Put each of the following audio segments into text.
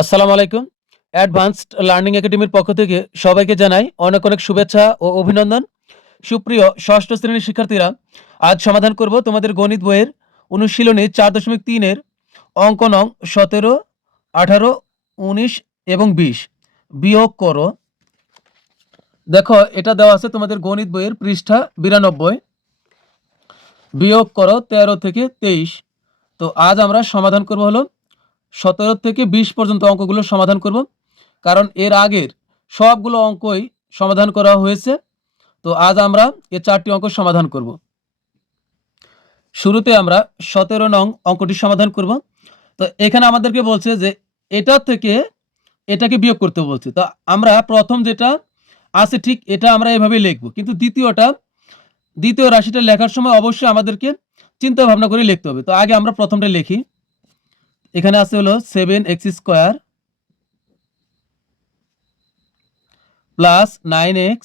আসসালামু আলাইকুম। Advanced learning একাডেমির পক্ষ থেকে সবাইকে জানাই অনেক অনেক শুভেচ্ছা ও অভিনন্দন। সুপ্রিয় ষষ্ঠ শ্রেণীর শিক্ষার্থীরা, আজ সমাধান করব তোমাদের গণিত বইয়ের অনুশীলনী 4.3 এর অঙ্ক নং 17, 18, 19 এবং 20। বিয়োগ করো। দেখো, এটা দেওয়া আছে তোমাদের গণিত বইয়ের পৃষ্ঠা 92। বিয়োগ করো 13 থেকে 23। তো আজ আমরা সমাধান করব হলো 17 থেকে 20 পর্যন্ত অঙ্কগুলো সমাধান করব, কারণ এর আগের সবগুলো অঙ্কই সমাধান করা হয়েছে। তো আজ আমরা এই 4টি অঙ্ক সমাধান করব। শুরুতে আমরা 17 নং অঙ্কটি সমাধান করব। তো এখানে আমাদেরকে বলছে যে এটা থেকে এটাকে বিয়োগ করতে বলছে। তো আমরা প্রথম যেটা আছে ঠিক এটা আমরা এভাবেই লিখব, কিন্তু দ্বিতীয় রাশিটা লেখার সময় অবশ্যই আমাদেরকে চিন্তা ভাবনা করে লিখতে হবে। তো আগে আমরা প্রথমটা লিখি। এখানে আছে হলো 7x² প্লাস 9x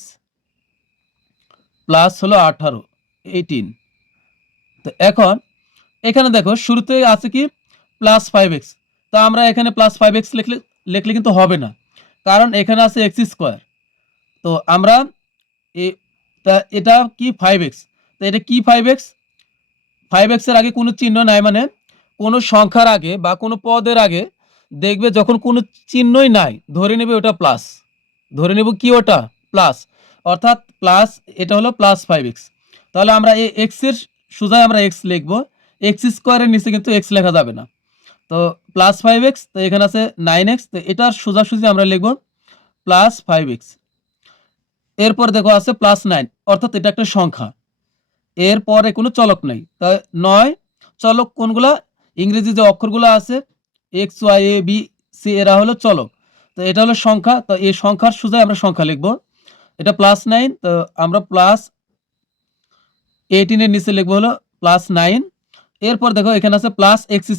প্লাস হলো 18। তো এখন এখানে দেখো শুরুতে আছে কি প্লাস 5x। তো আমরা এখানে প্লাস 5x লিখলে কিন্তু হবে না, কারণ এখানে আছে x²। তো আমরা এটা কি 5x। তো এটা কি 5x? 5x এর আগে কোনো চিহ্ন নাই, মানে কোনো সংখ্যার আগে বা কোনো পদের আগে দেখবে যখন কোনো চিহ্নই নাই ধরে নেবে ওটা প্লাস, ধরে নেব কি ওটা প্লাস, অর্থাৎ প্লাস। এটা হলো প্লাস 5x। তাহলে আমরা এই x এর সোজায় আমরা x লিখবো, x² এর নিচে কিন্তু x লেখা যাবে না। তো প্লাস 5x, তো এখানে আছে 9x, তো এটার সোজাসুজি আমরা লিখবো প্লাস 5x। এরপর দেখো আছে প্লাস 9, অর্থাৎ এটা একটা সংখ্যা, এরপরে কোনো চলক নাই। তাই 9 চলক কোনগুলা? ইংরেজি যে অক্ষরগুলো আছে x y a b c এরা হলো চলক। তো এটা হলো সংখ্যা, তো এই সংখ্যার সোজায় আমরা সংখ্যা লিখবো। এটা প্লাস 9, তো আমরা প্লাস 18 এর নিচে লিখবো হলো প্লাস 9। এরপর দেখো এখানে আছে প্লাস x²।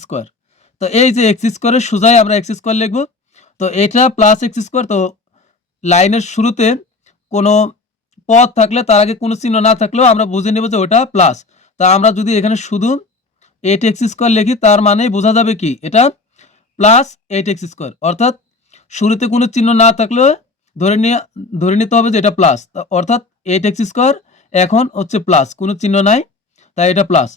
তো এই যে x² এর সোজায় আমরা x² লিখবো। তো এটা প্লাস x²। তো লাইনের শুরুতে কোনো পদ থাকলে তার আগে কোনো চিহ্ন না থাকলেও আমরা বুঝে নেব যে ওটা প্লাস। তা আমরা যদি এখানে শুধু 8x² লিখি, তার মানে বোঝা যাবে কি এটা প্লাস 8x², অর্থাৎ শুরুতে কোনো চিহ্ন না থাকলেও ধরে নিতে হবে যে এটা প্লাস, অর্থাৎ 8x² এখন হচ্ছে প্লাস, কোনো চিহ্ন নাই, তাই এটা প্লাস।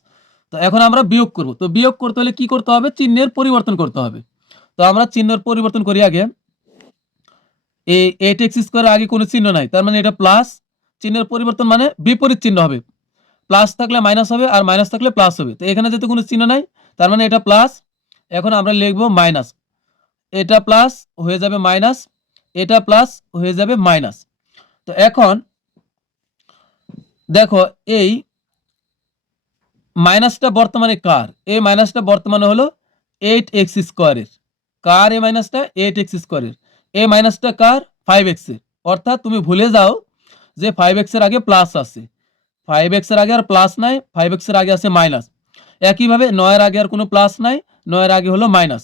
তো এখন আমরা বিয়োগ করব। তো বিয়োগ করতে হলে কি করতে হবে? চিহ্নের পরিবর্তন করতে হবে। তো আমরা চিহ্নের পরিবর্তন করি আগে। এই 8x² আগে কোনো চিহ্ন নাই, তার মানে এটা প্লাস। চিহ্নের পরিবর্তন মানে বিপরীত চিহ্ন হবে, প্লাস থাকলে মাইনাস হবে আর মাইনাস থাকলে প্লাস হবে। তো এখানে যেহেতু কোনো চিহ্ন নাই, তার মানে এটা প্লাস। এখন আমরা লিখবো মাইনাস, এটা প্লাস হয়ে যাবে মাইনাস, এটা প্লাস হয়ে যাবে মাইনাস। তো এখন দেখো এই মাইনাসটা বর্তমানে কার? এই মাইনাসটা বর্তমানে হলো 8x² এর। কার এই মাইনাসটা? 8x² এর। এই মাইনাসটা কার? 5x এর। অর্থাৎ তুমি ভুলে যাও যে 5x এর আগে প্লাস আছে, 5x এর আগে আর প্লাস নাই, 5x এর আগে আছে মাইনাস। একইভাবে 9 এর আগে আর কোনো প্লাস নাই, 9 এর আগে হলো মাইনাস।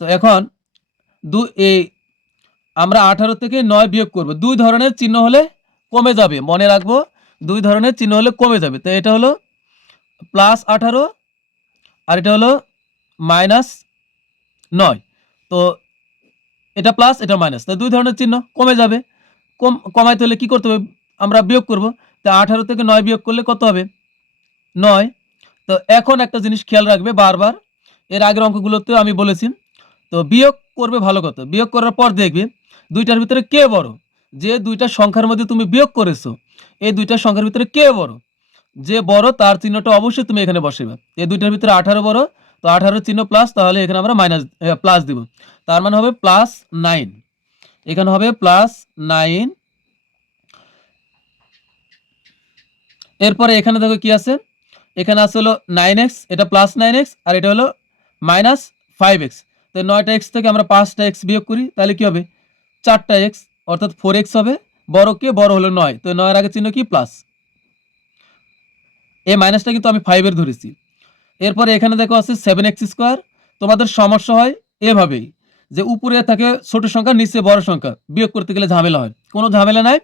তো এখন এই আমরা 18 থেকে 9 বিয়োগ করব। দুই ধরনের চিহ্ন হলে কমে যাবে, মনে রাখবো, দুই ধরনের চিহ্ন হলে কমে যাবে। তো এটা হলো প্লাস 18 আর এটা হলো মাইনাস 9। তো এটা প্লাস, এটা মাইনাস, তাই দুই ধরনের চিহ্ন কমে যাবে। কমাইতে হলে কি করতে হবে? আমরা বিয়োগ করব। তা 18 থেকে 9 বিয়োগ করলে কত হবে? 9। তো এখন একটা জিনিস খেয়াল রাখবে বারবার, এর আগের অঙ্কগুলোতেও আমি বলেছি। তো বিয়োগ করবে ভালো কথা, বিয়োগ করার পর দেখবে দুইটার ভিতরে কে বড়। যে দুইটা সংখ্যার মধ্যে তুমি বিয়োগ করেছো, এই দুইটা সংখ্যার ভিতরে কে বড়? যে বড় তার চিহ্নটা অবশ্যই তুমি এখানে বসাবে। এই দুইটার ভিতরে 18 বড়, তো 18 চিহ্ন প্লাস, তাহলে এখানে আমরা প্লাস দিব। তার মানে হবে প্লাস 9, এখানে হবে প্লাস 9। এরপরে এখানে দেখো কি আছে, এখানে আছে হলো 9x, এটা প্লাস 9x আর এটা হলো মাইনাস 5x। তো 9টা x থেকে আমরা 5টা x বিয়োগ করি, তাহলে কি হবে? 4টা x, অর্থাৎ 4x হবে। বড় কে? বড় হলো 9, তো 9 এর আগে চিহ্ন কি? প্লাস। এই মাইনাসটা কিন্তু আমি 5 এর ধরেছি। এরপরে এখানে দেখো আছে 7x²। তোমাদের সমস্যা হয় এভাবেই, যে উপরে থাকে ছোট সংখ্যা, নিচে বড় সংখ্যা, বিয়োগ করতে গেলে ঝামেলা হয়। কোনো ঝামেলা নাই।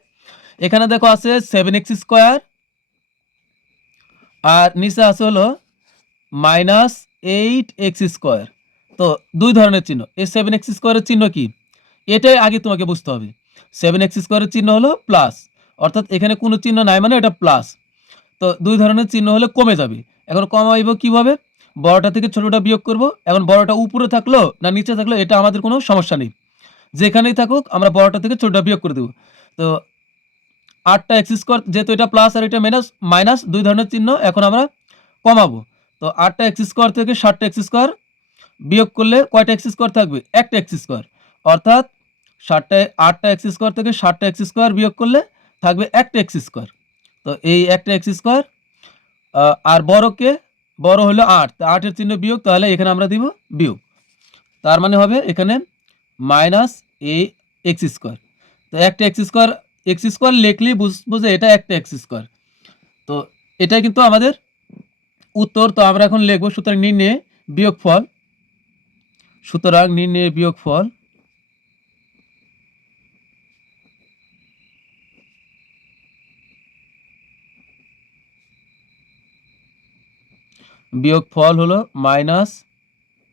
এখানে দেখো আছে 7x² আর নিচে আছে হলো মাইনাস 8x²। তো দুই ধরনের চিহ্ন। এই 7x স্কোয়ারের চিহ্ন কি? এটাই আগে তোমাকে বুঝতে হবে। 7x স্কোয়ারের চিহ্ন হলো প্লাস, অর্থাৎ এখানে কোনো চিহ্ন নাই মানে এটা প্লাস। তো দুই ধরনের চিহ্ন হলে কমে যাবে। এখন কমাইব কিভাবে? বড়টা থেকে ছোটটা বিয়োগ করব। এখন বড়টা উপরে থাকলো না নিচে থাকলো এটা আমাদের কোনো সমস্যা নেই, যেখানেই থাকুক আমরা বড়টা থেকে ছোটটা বিয়োগ করে দেব। তো 8টা এক্স স্কোয়ার, যেহেতু এটা প্লাস আর এটা মাইনাস দুই ধরনের চিহ্ন, এখন আমরা কমাবো। তো 8টা এক্স স্কোয়ার থেকে 7টা এক্স স্কোয়ার বিয়োগ করলে কয়টা এক্স স্কোয়ার থাকবে? একটা এক্স স্কোয়ার। অর্থাৎ 8টা এক্স স্কোয়ার থেকে 7টা এক্স স্কোয়ার বিয়োগ করলে থাকবে একটা এক্স স্কোয়ার। তো এই একটা এক্স স্কোয়ার আর বড় হলো 8, তো 8 এর চিহ্ন বিয়োগ, তাহলে এখানে আমরা দিব বিয়োগ। তার মানে হবে এখানে মাইনাস এ এক্স স্কোয়ার। তো একটা এক্স স্কোয়ার লিখলেই বুঝবো যে এটা একটা এক্স স্কোয়ার। তো এটাই কিন্তু আমাদের উত্তর। তো আমরা এখন লিখবো সুতরাং নির্ণয়ে বিয়োগফল। সুতরাং নির্ণয়ে বিয়োগফল হলো minus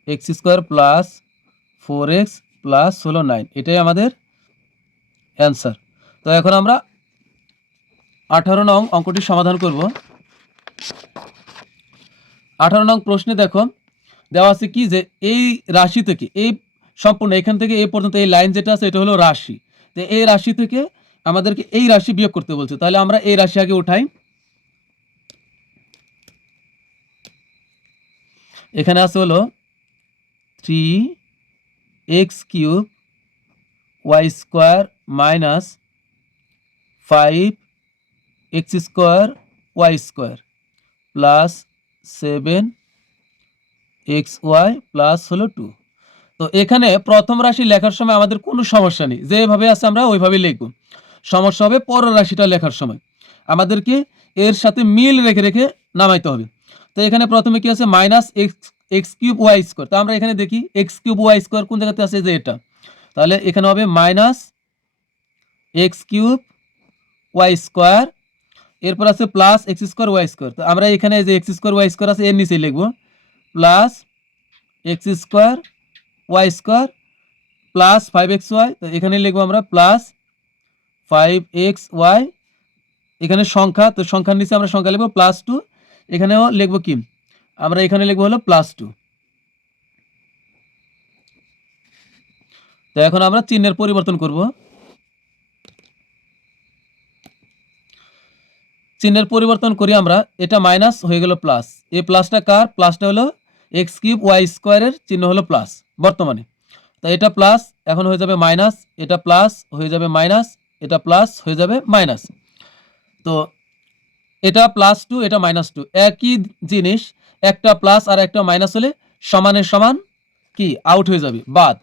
X square plus 4x plus হলো 9, এটাই আমাদের অ্যান্সার। তো এখন আমরা 18 নং অঙ্কটি সমাধান করব। 18 নং প্রশ্নে দেখো দেওয়া আছে কি যে এই রাশি থেকে এই সম্পূর্ণ এখান থেকে এই পর্যন্ত এই লাইন যেটা আছে এটা হলো রাশি। তো এই রাশি থেকে আমাদেরকে এই রাশি বিয়োগ করতে বলছে, তাহলে আমরা এই রাশি আগে উঠাই। এখানে আছে হলো 3x cube y square minus 5x square y square plus 7xy plus হলো 2। তো এখানে প্রথম রাশি লেখার সময় আমাদের কোনো সমস্যা নেই, যেভাবে আছে আমরা ওইভাবেই লিখব। সমস্যা হবে পরের রাশিটা লেখার সময়, আমাদেরকে এর সাথে মিল রেখে রেখে নামাইতে হবে। তো এখানে প্রথমে কি আছে? Minus X cube Y square. তো আমরা এখানে দেখি এক্স কিউব ওয়াই স্কোয়ার কোন জায়গাতে আছে, যে এটা, তাহলে এখানে হবে minus X cube Y square, এরপর আছে plus X square Y square. তো আমরা এখানে যে এক্স স্কোয়ার ওয়াই স্কোয়ার আছে এর নিচে লিখবো plus X square Y square plus 5xy। তো এখানে লিখবো আমরা প্লাস 5xy, এখানে সংখ্যা, তো সংখ্যার নিচে আমরা সংখ্যা লিখবো প্লাস 2, এখানেও লিখবো কি আমরা এখানে লিখবো হলো প্লাস 2। তো এখন আমরা চিহ্নের পরিবর্তন করব। চিহ্নের পরিবর্তন করি আমরা, এটা মাইনাস হয়ে গেল প্লাস। এই প্লাসটা কার? প্লাসটা হলো এক্স কিউব ওয়াই স্কোয়ারের চিহ্ন হলো প্লাস বর্তমানে। তো এটা প্লাস এখন হয়ে যাবে মাইনাস, এটা প্লাস হয়ে যাবে মাইনাস, এটা প্লাস হয়ে যাবে মাইনাস। তো এটা প্লাস 2 এটা মাইনাস 2, একই জিনিস, একটা প্লাস আর একটা মাইনাস হলে সমানের সমান কি আউট হয়ে যাবে, বাদ।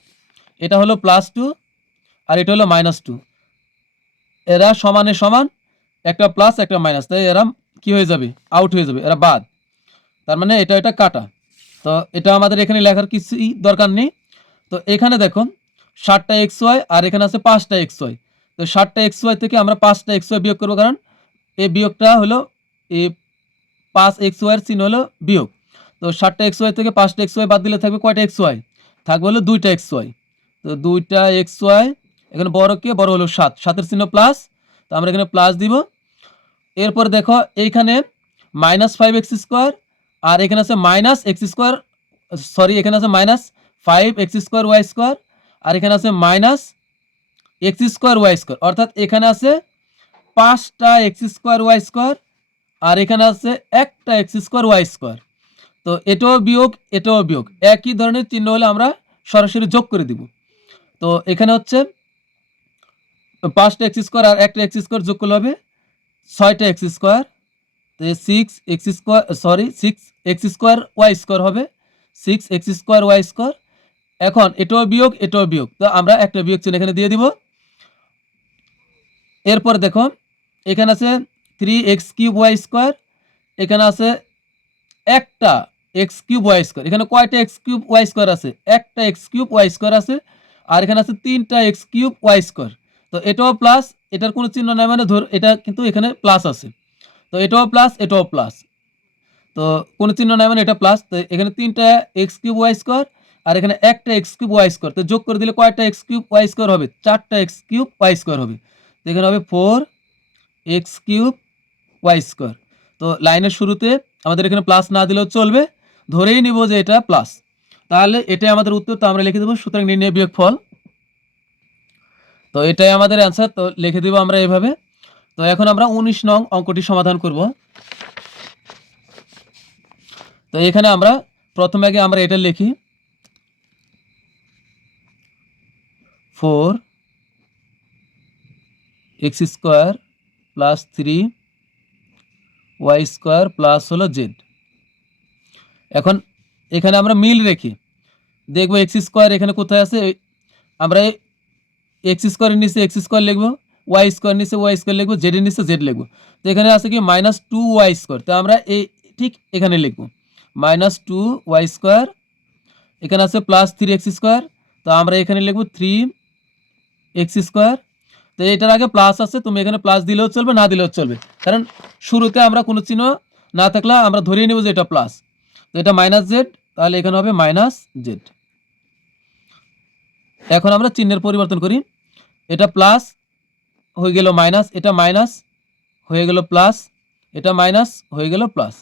এটা হলো প্লাস 2 আর এটা হলো মাইনাস 2, এরা সমানের সমান, একটা প্লাস একটা মাইনাস, তাই এরা কি হয়ে যাবে? আউট হয়ে যাবে, এরা বাদ। তার মানে এটা কাটা। তো এটা আমাদের এখানে লেখার কিছুই দরকার নেই। তো এখানে দেখো 7টা xy আর এখানে আছে 5টা xy। তো 7টা xy থেকে আমরা 5টা xy বিয়োগ করবো, কারণ এই বিয়োগটা হলো এই 5xy এর চিহ্ন হলো বিয়োগ। তো 7টা xy থেকে 5টা xy বাদ দিলে থাকবে কয়টা xy? থাকবে হলো 2টা xy। তো 2টা xy, এখানে বড় কে? বড় হলো 7, 7এর চিহ্ন প্লাস, তো আমরা এখানে প্লাস দিব। এরপর দেখো এইখানে মাইনাস 5x স্কোয়ার আর এখানে আছে মাইনাস এক্স স্কোয়ার, সরি এখানে আছে minus 5x square Y square আর এখানে আছে minus X square Y square, অর্থাৎ এখানে আছে 5টা এক্স স্কোয়ার ওয়াই স্কোয়ার আর এখানে আছে একটা এক্স স্কোয়ার ওয়াই স্কোয়ার। তো এটাও বিয়োগ এটাও বিয়োগ, একই ধরনের চিহ্ন হলে আমরা সরাসরি যোগ করে দিব। তো এখানে হচ্ছে 5টা এক্স স্কোয়ার আর একটা এক্স স্কোয়ার যোগ করলে হবে 6টা এক্স স্কোয়ার। তো 6x square, sorry 6x square Y square হবে 6x স্কোয়ার ওয়াই স্কোয়ার। এখন এটাও বিয়োগ এটাও বিয়োগ, তো আমরা একটা বিয়োগ চিহ্ন এখানে দিয়ে দিব। এরপর দেখো এখানে আছে 3x কিউব ওয়াই স্কোয়ার, এখানে আছে একটা এক্স কিউব ওয়াই স্কোয়ার। এখানে কয়টা এক্স কিউব ওয়াই স্কোয়ার আছে? একটা এক্স কিউব ওয়াই স্কোয়ার আছে, আর এখানে আছে 3টা এক্স কিউব ওয়াই স্কোয়ার। তো এটাও প্লাস, এটার কোনো চিহ্ন নাই মানে ধর এটা কিন্তু এখানে প্লাস আছে। তো এটাও প্লাস এটাও প্লাস, তো কোনো চিহ্ন নাই মানে এটা প্লাস। তো এখানে 3টা এক্স কিউব ওয়াই স্কোয়ার আর এখানে একটা এক্স কিউব ওয়াই স্কোয়ার, তো যোগ করে দিলে কয়টা এক্স কিউব ওয়াই স্কোয়ার হবে? 4টা এক্স কিউব ওয়াই স্কোয়ার হবে। তো এখানে হবে 4 এক্স কিউব ওয়াই স্কোয়ার। তো লাইনের শুরুতে আমাদের এখানে প্লাস না দিলেও চলবে, ধরেই নিব যে এটা প্লাস, তাহলে এটাই আমাদের উত্তর। তো আমরা লিখে দেবো সুতরাং নির্ণয় বিয়োগফল। তো এটাই আমাদের অ্যান্সার, তো লিখে দেবো আমরা এভাবে। তো এখন আমরা 19 নং অঙ্কটি সমাধান করব। তো এখানে আমরা প্রথমে আগে আমরা এটা লিখি 4 X square plus 3 Y square plus হলো জেড। এখন এখানে আমরা মিল রেখি দেখবো এক্স স্কোয়ার এখানে কোথায় আছে, আমরা এক্স স্কোয়ারের নিচে এক্স স্কোয়ার লিখবো, ওয়াই স্কোয়ার নিচে ওয়াই স্কোয়ার লিখবো, জেডের নিচে জেড লিখবো। তো এখানে আছে কি -2 ওয়াই স্কোয়ার, তো আমরা এই ঠিক এখানে লিখবো -2 ওয়াই স্কোয়ার। এখানে আছে +3 এক্স স্কোয়ার, তো আমরা এখানে লিখবো 3 এক্স স্কোয়ার। তো এটার আগে প্লাস আছে, তুমি এখানে প্লাস দিলেও চলবে, না দিলেও চলবে, কারণ শুরুতে আমরা কোনো চিহ্ন না থাকলে আমরা ধরিয়ে নেব যে এটা প্লাস। তো এটা -z, তাহলে এখানে হবে -z। এখন আমরা চিহ্নের পরিবর্তন করি, এটা প্লাস হয়ে গেল মাইনাস, এটা মাইনাস হয়ে গেল প্লাস, এটা মাইনাস হয়ে গেল প্লাস।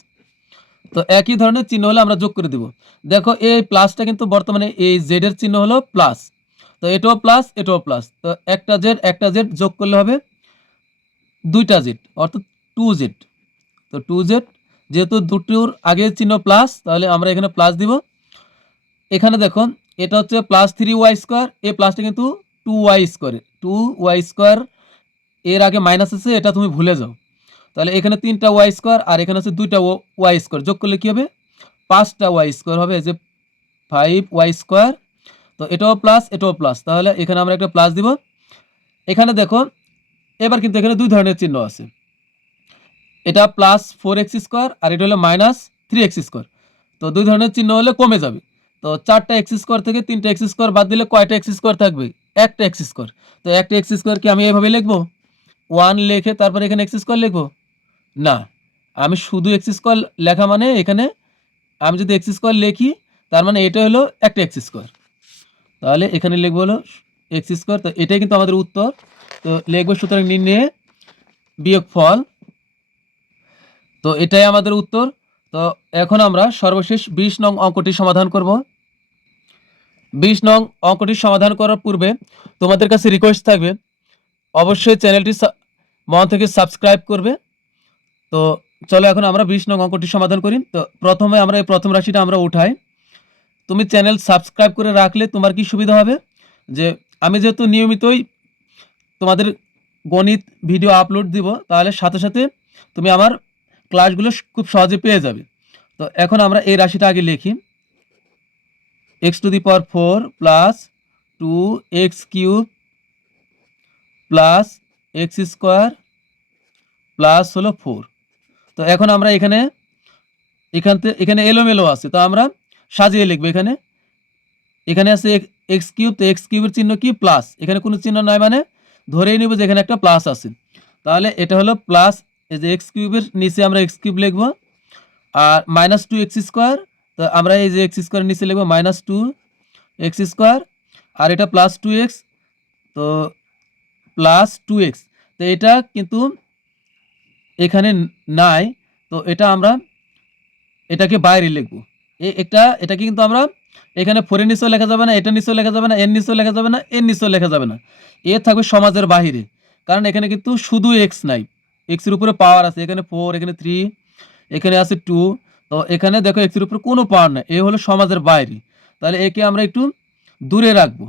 তো একই ধরনের চিহ্ন হলে আমরা যোগ করে দেব। দেখো এই প্লাসটা কিন্তু বর্তমানে এই জেডের চিহ্ন হলো প্লাস, তো এটাও প্লাস এটাও প্লাস, তো একটা জেড যোগ করলে হবে 2টা জেড অর্থাৎ 2z। তো 2z, যেহেতু দুটোর আগে চিহ্ন প্লাস, তাহলে আমরা এখানে প্লাস দিব। এখানে দেখো এটা হচ্ছে +3 ওয়াই স্কোয়ার, এই প্লাসটা কিন্তু 2 ওয়াই স্কোয়ার, 2 ওয়াই স্কোয়ার এর আগে মাইনাস আছে, এটা তুমি ভুলে যাও। তাহলে এখানে 3টা ওয়াই স্কোয়ার আর এখানে আছে 2টা ওয়াই স্কোয়ার, যোগ করলে কী হবে 5টা ওয়াই স্কোয়ার হবে, যে 5 ওয়াই স্কোয়ার। তো এটাও প্লাস এটাও প্লাস, তাহলে এখানে আমরা একটা প্লাস দিব। এখানে দেখো এবার কিন্তু এখানে দুই ধরনের চিহ্ন আছে, এটা +4 এক্স স্কোয়ার আর এটা হলো -3 এক্স স্কোয়ার। তো দুই ধরনের চিহ্ন হলে কমে যাবে। তো 4টা এক্স স্কোয়ার থেকে 3টা এক্স স্কোয়ার বাদ দিলে কয়টা এক্স স্কোয়ার থাকবে? একটা এক্স স্কোয়ার। তো একটা এক্স স্কোয়ার কি আমি এভাবে লিখবো 1 লিখে তারপরে এখানে এক্স স্কোয়ার লিখবো? না, আমি শুধু এক্স স্কোয়ার লেখা মানে এখানে আমি যদি এক্স স্কোয়ার লিখি তার মানে এটা হলো একটা এক্স স্কোয়ার, তাহলে এখানে লিখবো হলো এক্স স্কোয়ার। তো এটাই কিন্তু আমাদের উত্তর। তো লিখবো সুতরাং নির্ণয়ে বিয়োগফল। তো এটাই আমাদের উত্তর। তো এখন আমরা সর্বশেষ 20 নং অঙ্কটি সমাধান করব। 20 নং অঙ্কটি সমাধান করার পূর্বে তোমাদের কাছে রিকোয়েস্ট থাকবে অবশ্যই চ্যানেলটি মন থেকে সাবস্ক্রাইব করবে। তো চলো এখন আমরা 20 নং অঙ্কটি সমাধান করি। তো প্রথমে আমরা এই প্রথম রাশিটা আমরা উঠাই। তুমি চ্যানেল সাবস্ক্রাইব করে রাখলে তোমার কি সুবিধা হবে, যে আমি যেহেতু নিয়মিতই তোমাদের গণিত ভিডিও আপলোড দিব, তাহলে সাথে সাথে তুমি আমার ক্লাসগুলো খুব সহজে পেয়ে যাবে। তো এখন আমরা এই রাশিটা আগে লিখি, x⁴ plus 2x³ plus X square plus হলো 4। তো এখন আমরা এখানে এলোমেলো আছে, তো আমরা সাজিয়ে লিখবো। এখানে আছে x³ তো x³ চিহ্ন কি প্লাস, এখানে কোনো চিহ্ন নাই মানে ধরেই নিব যে এখানে একটা প্লাস আছে, তাহলে এটা হলো প্লাস। এই যে x³ নিচে আমরা x³ লিখবো, আর -2x², তো আমরা এই যে x² নিচে লিখবো -2x², আর এটা +2x, তো +2x। তো এটা কিন্তু এখানে নাই, তো এটা আমরা এটাকে বাইরে লিখবো। এটাকে কিন্তু আমরা এখানে 4 এর নিচেও লেখা যাবে না, এটা নিচেও লেখা যাবে না, এর নিচেও লেখা যাবে না, এর নিচেও লেখা যাবে না, এ থাকবে সমাজের বাহিরে, কারণ এখানে কিন্তু শুধু এক্স নাই, এক্স এর উপরে পাওয়ার আছে, এখানে 4, এখানে 3, এখানে আছে 2। তো এখানে দেখো এক্স এর উপরে কোনো পাওয়ার নাই, এ হলো সমাজের বাইরে, তাহলে একে আমরা একটু দূরে রাখবো।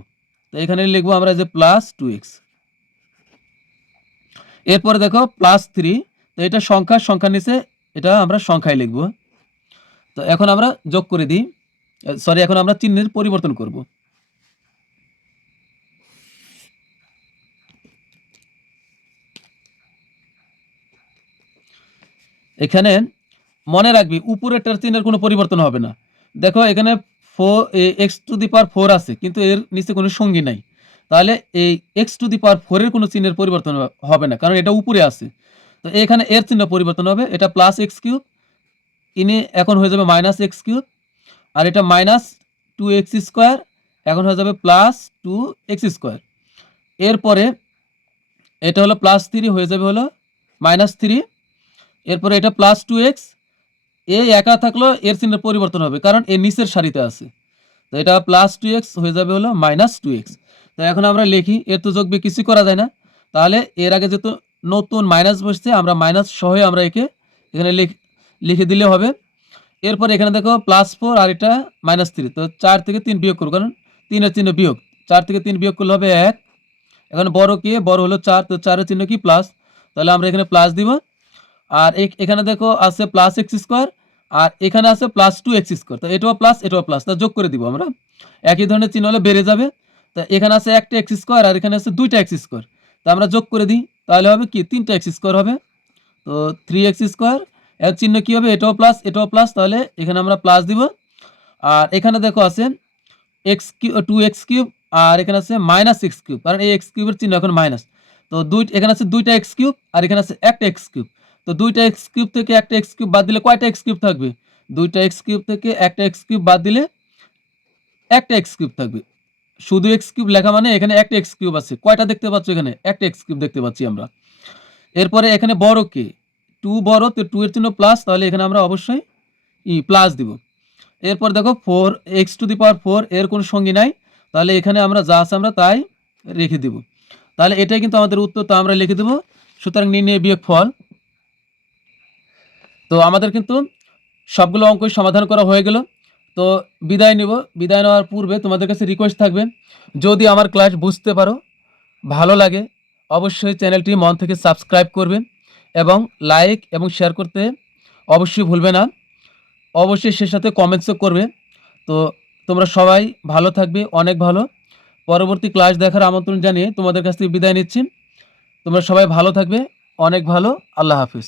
তো এখানে লিখবো আমরা যে +2x। এরপরে দেখো +3, তো এটা সংখ্যার নিচে এটা আমরা সংখ্যায় লিখবো। তো এখন আমরা যোগ করে দিই, সরি এখন আমরা চিহ্নের পরিবর্তন করব। এখানে মনে রাখবি উপরেরটার চিহ্নের কোনো পরিবর্তন হবে না। দেখো এখানে x⁴ আছে, কিন্তু এর নিচে কোনো সঙ্গী নাই, তাহলে এই x⁴ এর কোনো চিহ্নের পরিবর্তন হবে না, কারণ এটা উপরে আছে। তো এখানে এর চিহ্ন পরিবর্তন হবে, এটা +x³ ইনি এখন হয়ে যাবে -x³, আর এটা 2x², এখন হয়ে যাবে +2x²। এরপরে এটা হলো +3 হয়ে যাবে হলো -3। এরপরে এটা +2x, এই একা থাকলেও এর চিহ্নের পরিবর্তন হবে, কারণ এর নিচের সারিতে আছে। তো এটা +2x হয়ে যাবে হলো -2x। তো এখন আমরা লিখি, এর তো যোগ বিয়োগ কিছুই করা যায় না, তাহলে এর আগে যেহেতু নতুন মাইনাস বসছে, আমরা মাইনাস সহই আমরা একে এখানে লিখে দিলে হবে। এরপর এখানে দেখো +4 আর এটা -3, তো 4 থেকে 3 বিয়োগ করবো, কারণ 3 এর চিহ্ন বিয়োগ, 4 থেকে 3 বিয়োগ করলে হবে 1। এখন বড় কি, বড় হলো 4, তো 4 এর চিহ্ন কি প্লাস, তাহলে আমরা এখানে প্লাস দিব। আর এখানে দেখো আছে +x², আর এখানে আছে +2x², তো এটাও প্লাস এটাও প্লাস, তা যোগ করে দিব আমরা। একই ধরনের চিহ্ন হলে বেড়ে যাবে। তা এখানে আছে একটা x², আর এখানে আছে 2টা x², তা আমরা যোগ করে দিই, তাহলে হবে কি 3টা x² হবে। তো 3x², এর চিহ্ন কি হবে, এটাও প্লাস এটাও প্লাস, তাহলে এখানে আমরা প্লাস দিব। আর এখানে দেখো আছে x², 2x³ আর এখানে আছে -x³, কারণ এই x³ এর চিহ্ন এখন মাইনাস। তো এখানে আছে 2টা x³ আর এখানে আছে একটা x³। তো 2টা x³ থেকে একটা x³ বাদ দিলে কয়টা x³ থাকবে? 2টা x³ থেকে একটা x³ বাদ দিলে একটা x³ থাকবে। শুধু x³ লেখা মানে এখানে একটা x³ আছে। কয়টা দেখতে পাচ্ছ এখানে? একটা x³ দেখতে পাচ্ছি আমরা। এরপরে এখানে বড় কে? 2 বড়, তো 2 এর চিহ্ন প্লাস, তাহলে এখানে আমরা অবশ্যই প্লাস দিব। এরপর দেখো 4x⁴ এর কোনো সঙ্গী নাই, তাহলে এখানে আমরা যা আছে আমরা তাই রেখে দিব। তাহলে এটাই কিন্তু আমাদের উত্তর, তো আমরা লিখে দেব। সুতরাং নির্ণয় বিয়োগফল। তো আমাদের কিন্তু সবগুলো অঙ্কই সমাধান করা হয়ে গেল। তো বিদায় নিব। বিদায় নেওয়ার পূর্বে তোমাদের কাছে রিকোয়েস্ট থাকবে, যদি আমার ক্লাস বুঝতে পারো, ভালো লাগে, অবশ্যই চ্যানেলটি মন থেকে সাবস্ক্রাইব করবে এবং লাইক এবং শেয়ার করতে অবশ্যই ভুলবে না। অবশ্যই সে সাথে কমেন্টসও করবে। তো তোমরা সবাই ভালো থাকবে, অনেক ভালো। পরবর্তী ক্লাস দেখার আমন্ত্রণ জানিয়ে তোমাদের কাছ থেকে বিদায় নিচ্ছি। তোমরা সবাই ভালো থাকবে, অনেক ভালো। আল্লাহ হাফিজ।